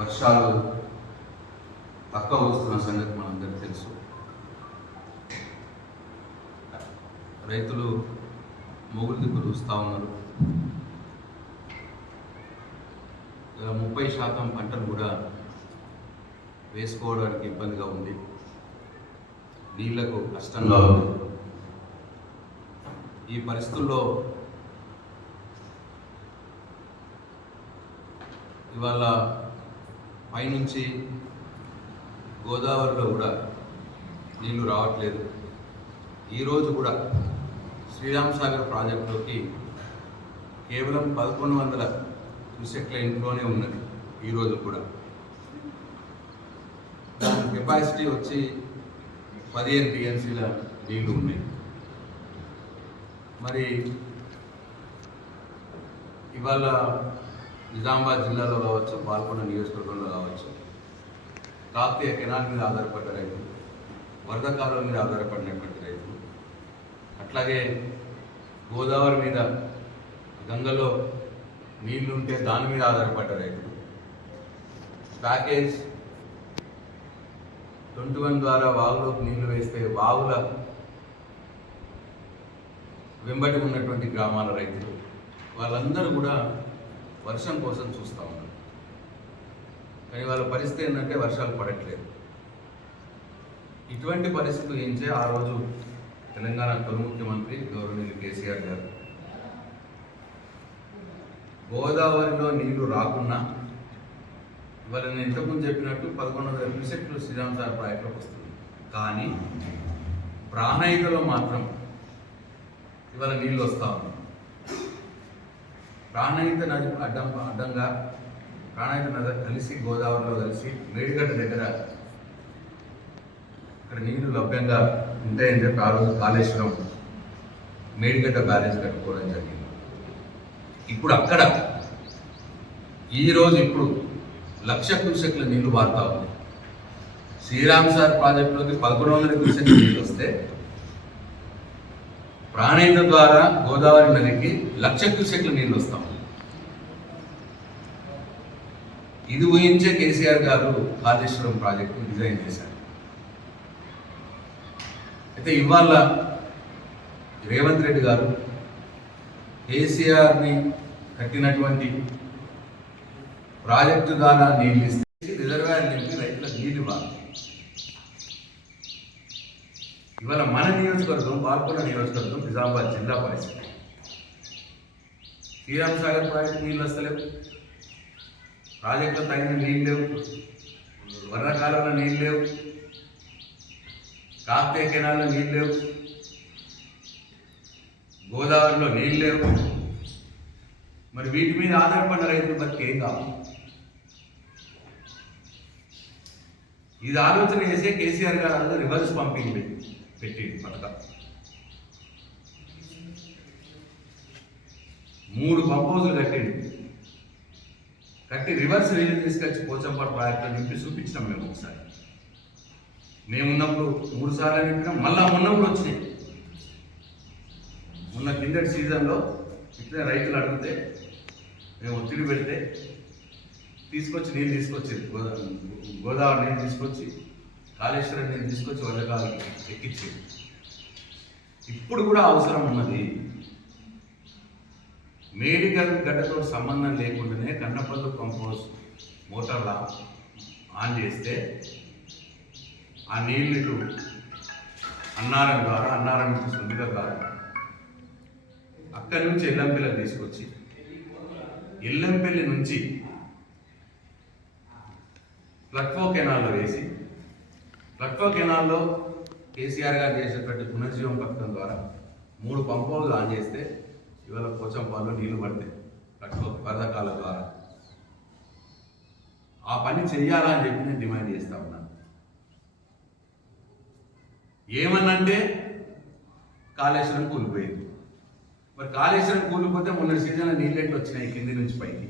వర్షాలు తక్కువ వస్తున్న సంగతి మనందరికీ తెలుసు. రైతులు మొగులు దిక్కు చూస్తూ ఉన్నారు. 30% పంటలు కూడా వేసుకోవడానికి ఇబ్బందిగా ఉంది. నీళ్లకు కష్టంగా ఉంది. ఈ పరిస్థితుల్లో ఇవాళ పైనుంచి గోదావరిలో కూడా నీళ్లు రావట్లేదు. ఈరోజు కూడా శ్రీరామ్ సాగర్ ప్రాజెక్టులోకి కేవలం 1100 క్యూసెక్ల ఇంట్లోనే ఉన్నది. ఈరోజు కూడా దాని కెపాసిటీ వచ్చి 15 టీఎంసీల నీళ్లు ఉన్నాయి. మరి ఇవాళ నిజామాబాద్ జిల్లాలో కావచ్చు, పాల్గొండ నియోజకవర్గంలో కావచ్చు, కాకతీయ కెనాల్ మీద ఆధారపడ్డ రైతులు, వరద కాలువ మీద ఆధారపడినటువంటి రైతులు, అట్లాగే గోదావరి మీద గంగలో నీళ్లుంటే దాని మీద ఆధారపడ్డ రైతులు, ప్యాకేజ్ 21 ద్వారా వాగులోకి నీళ్లు వేస్తే వాగుల వెంబడి ఉన్నటువంటి గ్రామాల రైతులు, వాళ్ళందరూ కూడా వర్షం కోసం చూస్తూ ఉన్నారు. కానీ వాళ్ళ పరిస్థితి ఏంటంటే వర్షాలు పడట్లేదు. ఇటువంటి పరిస్థితులు ఏంచే ఆ రోజు తెలంగాణ తొలి ముఖ్యమంత్రి గౌరవనీయులు కేసీఆర్ గారు గోదావరిలో నీళ్లు రాకున్నా ఇవాళ నేను ఇంతకుముందు చెప్పినట్టు 1100 క్యూసెక్లు శ్రీరామ్ సాగర్ ప్రాజెక్టులోకి వస్తుంది. కానీ ప్రాణహితలో మాత్రం ఇవాళ నీళ్ళు వస్తూ ఉన్నాయి. ప్రాణహిత నది అడ్డంగా ప్రాణహిత నది కలిసి గోదావరిలో కలిసి మేడిగడ్డ దగ్గర ఇక్కడ నీళ్లు లభ్యంగా ఉంటాయని చెప్పి ఆ రోజు కాళేశ్వరం మేడిగడ్డ బ్యారేజ్ కట్టుకోవడం జరిగింది. ఇప్పుడు అక్కడ ఈరోజు ఇప్పుడు 1,00,000 క్యూసెక్ల నీళ్లు వారుతా ఉంది. శ్రీరామ్ సాగర్ ప్రాజెక్టులోకి 1100 క్యూసెక్ల నీళ్ళు వస్తే ప్రాణహిత ద్వారా గోదావరి నదికి 1,00,000 క్యూసెక్ల నీళ్ళు వస్తాం. ఇది ఊహించే కేసీఆర్ గారు కాళేశ్వరం ప్రాజెక్టు డిజైన్ చేశారు. అయితే ఇవాళ రేవంత్ రెడ్డి గారు కేసీఆర్ని కట్టినటువంటి ప్రాజెక్టు ద్వారా నీళ్ళు ఇస్తే రిజర్వాయర్ నింపి రైతులకు నీళ్ళు ఇవ్వాలి. ఇవాళ మన నియోజకవర్గం, పాల్గొండ నియోజకవర్గం, నిజామాబాద్ జిల్లా పరిస్థితి, శ్రీరామ్ సాగర్ ప్రాజెక్టు నీళ్ళు వస్తలేవు, ప్రాజెక్టులో తగిన నీళ్ళు లేవు, వర్షాకాలంలో నీళ్ళు లేవు, కాకతీయ కెనాల్లో నీళ్ళు లేవు, గోదావరిలో నీళ్ళు లేవు. మరి వీటి మీద ఆధారపడిన రైతులు బతికి ఏం కావాలి? ఇది ఆలోచన చేసే కేసీఆర్ గారు రివర్స్ పంపింగ్ పెట్టి పథకం 3 పంప్ హౌజులు కట్టి రివర్స్ రైలు తీసుకొచ్చి పోచంపాడు ప్రాజెక్టులో నింపి చూపించినాం. మేము ఒకసారి మేమున్నప్పుడు 3 సార్లు నింపినాం. మళ్ళా మొన్న కూడా వచ్చినాయి. మొన్న కిందటి సీజన్లో ఇట్లా రైతులు అడిగితే మేము ఒత్తిడి పెడితే తీసుకొచ్చి నీళ్ళు తీసుకొచ్చి గోదావరి నీళ్ళు తీసుకొచ్చి కాళేశ్వరం నీళ్ళు తీసుకొచ్చి వరదకాలు ఎక్కించేది. ఇప్పుడు కూడా అవసరం ఉన్నది. మేడిగడ్డతో సంబంధం లేకుండానే కన్నపల్లి పంప్ హౌస్ మోటార్ల ఆన్ చేస్తే ఆ నీళ్ళు అన్నారం ద్వారా, అన్నారం నుంచి సుందిల ద్వారా అక్కడి నుంచి ఎల్లంపల్లి తీసుకొచ్చి ఎల్లంపల్లి నుంచి ప్లట్ఫో కెనాల్లో వేసి, ప్లట్ఫో కెనాల్లో కేసీఆర్ గారు చేసేటువంటి పునర్జీవం పథకం ద్వారా 3 పంప్ హౌజులు ఆన్ చేస్తే ఇవాళ పోచంపాల్లో నీళ్లు పడతాయి. ప్లట్ఫో పథకాల ద్వారా ఆ పని చెయ్యాలని చెప్పి నేను డిమాండ్ చేస్తా ఉన్నాను. ఏమన్నంటే కాళేశ్వరం కూలిపోయింది. మరి కాళేశ్వరం కూలిపోతే మొన్న సీజన్లో నీళ్ళు ఎట్లు వచ్చినాయి? కింది నుంచి పైకి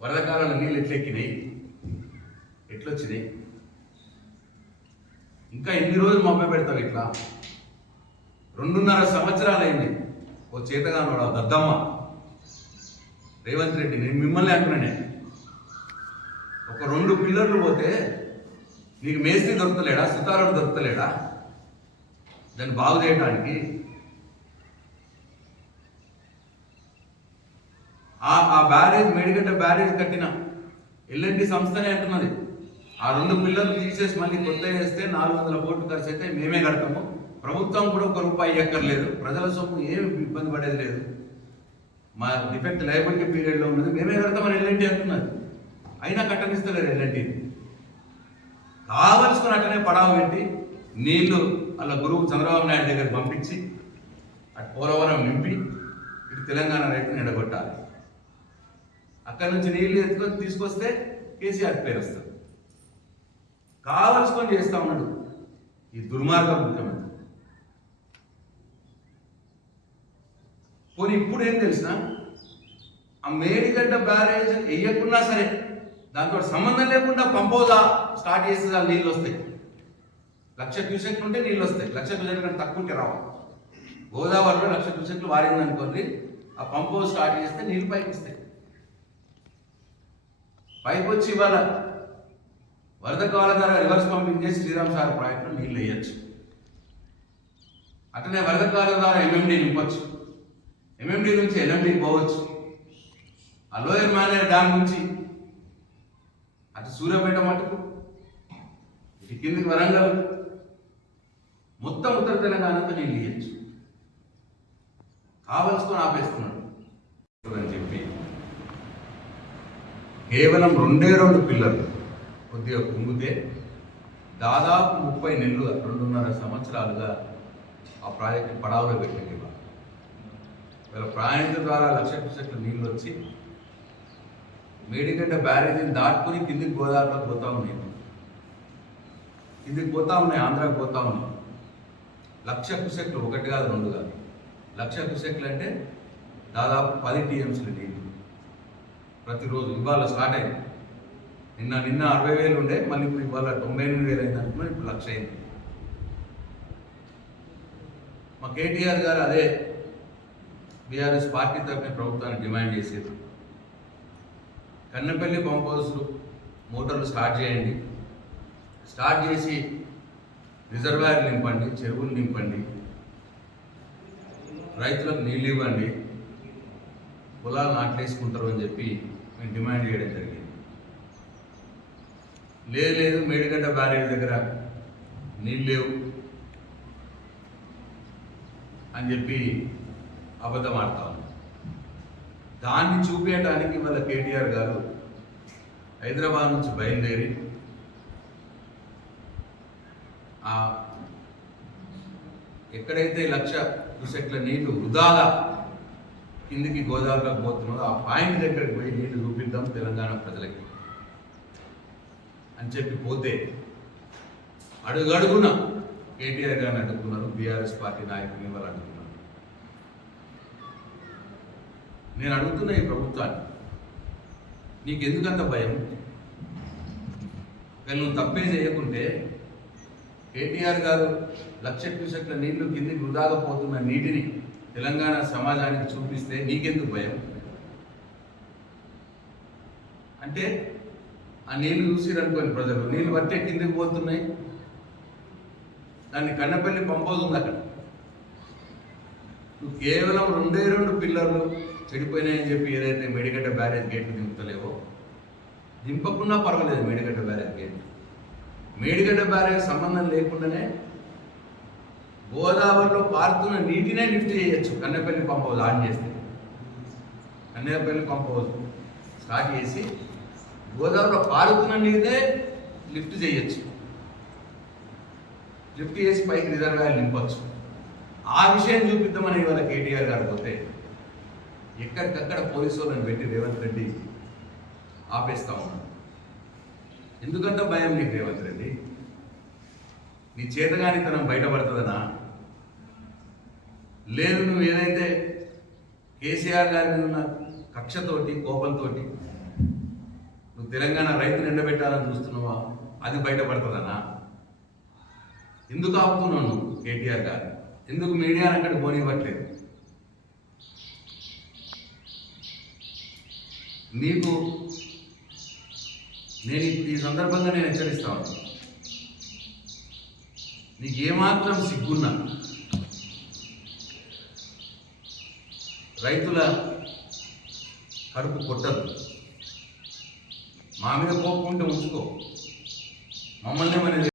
వరదకాలంలో నీళ్ళు ఎట్లెక్కినాయి? ఎట్లొచ్చినాయి? ఇంకా ఎన్ని రోజులు మబ్బ పెడతావు? ఇట్లా 2.5 సంవత్సరాలు అయింది. ఓ చేతగానోడా దద్దమ్మ రేవంత్ రెడ్డి, నేను మిమ్మల్ని అంటున్నానే, ఒక 2 పిల్లర్లు పోతే నీకు మేస్త్రి దొరుకుతలేడా, సుతారుడు దొరుకుతలేడా దాన్ని బాగు చేయడానికి? ఆ బ్యారేజ్, మేడిగడ్డ బ్యారేజ్ కట్టిన ఎల్ఎన్టీ సంస్థనే అంటున్నది, ఆ 2 పిల్లర్లు తీసేసి మళ్ళీ కొత్త వేస్తే 400 కోట్లు ఖర్చు అయితే మేమే కడతాము, ప్రభుత్వం కూడా 1 రూపాయి ఇవ్వక్కర్లేదు, ప్రజల సొమ్ము ఏమి ఇబ్బంది పడేది లేదు, మా డిఫెక్ట్ లయబిలిటీ పీరియడ్లో ఉన్నది, మేమే కడతామని ఎల్ఎన్టీ అంటున్నది. అయినా కట్టనిస్తలేరు ఎల్ఎన్టీ. కావలసుకుని అట్టనే పడావు పెట్టి నీళ్లు అలా గురువు చంద్రబాబు నాయుడు దగ్గర పంపించి అటు పోలవరం నింపి ఇటు తెలంగాణ రైతుని ఎండగొట్టాలి. అక్కడి నుంచి నీళ్లు ఎత్తుకొని తీసుకొస్తే కేసీఆర్ పేరు వస్తుంది. కావలసుకొని చేస్తా ఉన్నాడు ఈ దుర్మార్గం ముఖ్యమంత్రి. పోనీ ఇప్పుడు ఏం తెలిసిన, ఆ మేడిగడ్డ బ్యారేజ్ వేయకున్నా సరే దాంతో సంబంధం లేకుండా పంపోదా స్టార్ట్ చేస్తే దాని నీళ్ళు వస్తాయి. 1,00,000 క్యూసెక్లు ఉంటే నీళ్ళు వస్తాయి, 1,00,000 క్యూసెక్లు కంటే తక్కువ ఉంటే రావు. గోదావరిలో 1,00,000 క్యూసెక్లు వారింది అనుకోండి, ఆ పంపో స్టార్ట్ చేస్తే నీళ్ళు పైకి వస్తాయి. పైకి వచ్చి ఇవాళ వరద కావాల ద్వారా రివర్స్ పంపింగ్ చేసి శ్రీరామ్ సాగర్ ప్రాజెక్టులో నీళ్ళు వేయచ్చు. అట్లనే వరద కావాల ద్వారా ఎంఎండి నింపచ్చు, ఎంఎండి నుంచి ఎల్ఎండి పోవచ్చు. ఆ లోయర్ మేనేర్ డ్యామ్ నుంచి అటు సూర్యాపేట మటుకు, ఇటు కిందికి వరంగల్, మొత్తం ఉత్తర తెలంగాణతో నీళ్ళు ఇవ్వచ్చు. కావలసుకొని ఆపేస్తున్నాడు అని చెప్పి కేవలం 2 పిల్లర్లు కొద్దిగా కుంగితే దాదాపు 30 నెలలు 2.5 సంవత్సరాలుగా ఆ ప్రాజెక్టు పడావులో పెట్టింది. వీళ్ళ ప్రాజెక్టు ద్వారా 1,00,000 క్యూసెక్లు నీళ్ళు వచ్చి మేడిగడ్డ బ్యారేజీని దాటుకుని కిందికి గోదావరిలోకి పోతా ఉన్నాయి, కిందికి పోతా ఉన్నాయి, ఆంధ్రాకి పోతా ఉన్నాయి. 1,00,000 క్యూసెక్లు, 1 కాదు 2 కాదు, 1,00,000 క్యూసెక్లు అంటే దాదాపు 10 టీఎంసీలు నీళ్ళు ప్రతిరోజు. ఇవాళ స్టార్ట్ అయింది, నిన్న 60,000 ఉండే, మళ్ళీ ఇప్పుడు ఇవాళ 98,000 అయింది అనుకున్నాం, ఇప్పుడు 1,00,000 అయింది. మా కేటీఆర్ గారు అదే బీఆర్ఎస్ పార్టీ తరఫున ప్రభుత్వాన్ని డిమాండ్ చేసేది, కన్నెపల్లి పంప్ హౌస్లు మోటార్లు స్టార్ట్ చేయండి, స్టార్ట్ చేసి రిజర్వాయర్లు నింపండి, చెరువులు నింపండి, రైతులకు నీళ్ళు ఇవ్వండి, పొలాలు నాట్లేసుకుంటారు అని చెప్పి మేము డిమాండ్ చేయడం జరిగింది. లేదు మేడిగడ్డ బ్యారేజ్ దగ్గర నీళ్ళు లేవు అని చెప్పి అబద్ధం ఆడతా ఉన్నాం. దాన్ని చూపించడానికి వాళ్ళ కేటీఆర్ గారు హైదరాబాద్ నుంచి బయలుదేరి ఎక్కడైతే 1,00,000 క్యూసెక్ల నీళ్లు వృధాగా కిందికి గోదావరిలోకి పోతున్నదో ఆ పాయింట్ దగ్గరికి పోయి నీళ్లు చూపిద్దాం తెలంగాణ ప్రజలకి అని చెప్పి పోతే అడుగడుగున కేటీఆర్ గారిని అడుగుతున్నారు, బీఆర్ఎస్ పార్టీ నాయకుల్ని వాళ్ళు అడుగుతున్నారు. నేను అడుగుతున్నా ఈ ప్రభుత్వాన్ని, నీకెందుకంత భయం? నువ్వు తప్పే చేయకుంటే కేటీఆర్ గారు 1,00,000 క్యూసెక్ల నీళ్లు కిందికి వృధాగా పోతున్న నీటిని తెలంగాణ సమాజానికి చూపిస్తే నీకెందుకు భయం? అంటే ఆ నీళ్లు చూసిరనుకోని ప్రజలు, నీళ్ళు పట్టే కిందికి పోతున్నాయి, దాన్ని కన్నపల్లి పంప్ హౌస్ ఉంది అక్కడ. నువ్వు కేవలం 2 పిల్లర్లు చెడిపోయినాయని చెప్పి ఏదైతే మేడిగడ్డ బ్యారేజ్ గేట్లు దింపుతలేవో, దింపకుండా పర్వాలేదు. Medigadda barrage gate, Medigadda barrage సంబంధం లేకుండానే గోదావరిలో పారుతున్న నీటినే లిఫ్ట్ చేయొచ్చు. కన్నెపల్లి పంప్ హౌస్ ఆన్ చేస్తే, కన్నెపల్లి పంప్ హౌస్ స్టార్ట్ చేసి గోదావరిలో పారుతున్న నీరే లిఫ్ట్ చేయొచ్చు, లిఫ్ట్ చేసి పైకి రిజర్వాయర్ నింపచ్చు. ఆ విషయం చూపిద్దామని ఇవాళ కేటీఆర్ గారు పోతే ఎక్కడికక్కడ పోలీసు వాళ్ళని పెట్టి రేవంత్ రెడ్డి ఆపేస్తా ఉన్నాడు. ఎందుకంత భయం నీకు రేవంత్ రెడ్డి? నీ చేతగానితనం బయటపడుతుందనా? లేదు నువ్వు ఏదైతే కేసీఆర్ గారి మీద ఉన్న కక్షతోటి కోపంతో నువ్వు తెలంగాణ రైతులు ఎండబెట్టాలని చూస్తున్నావా, అది బయటపడుతుందనా? ఎందుకు ఆపుతున్నావు నువ్వు కేటీఆర్ గారు? ఎందుకు మీడియాని అక్కడ పోనివ్వట్లేదు? నీకు నేను ఈ సందర్భంగా నేను హెచ్చరిస్తా ఉన్నాను. నీకు ఏమాత్రం సిగ్గున్నా రైతుల కడుపు కొట్టదు. మా మీద కోపం ఉంటే ఉంచుకో, మమ్మల్ని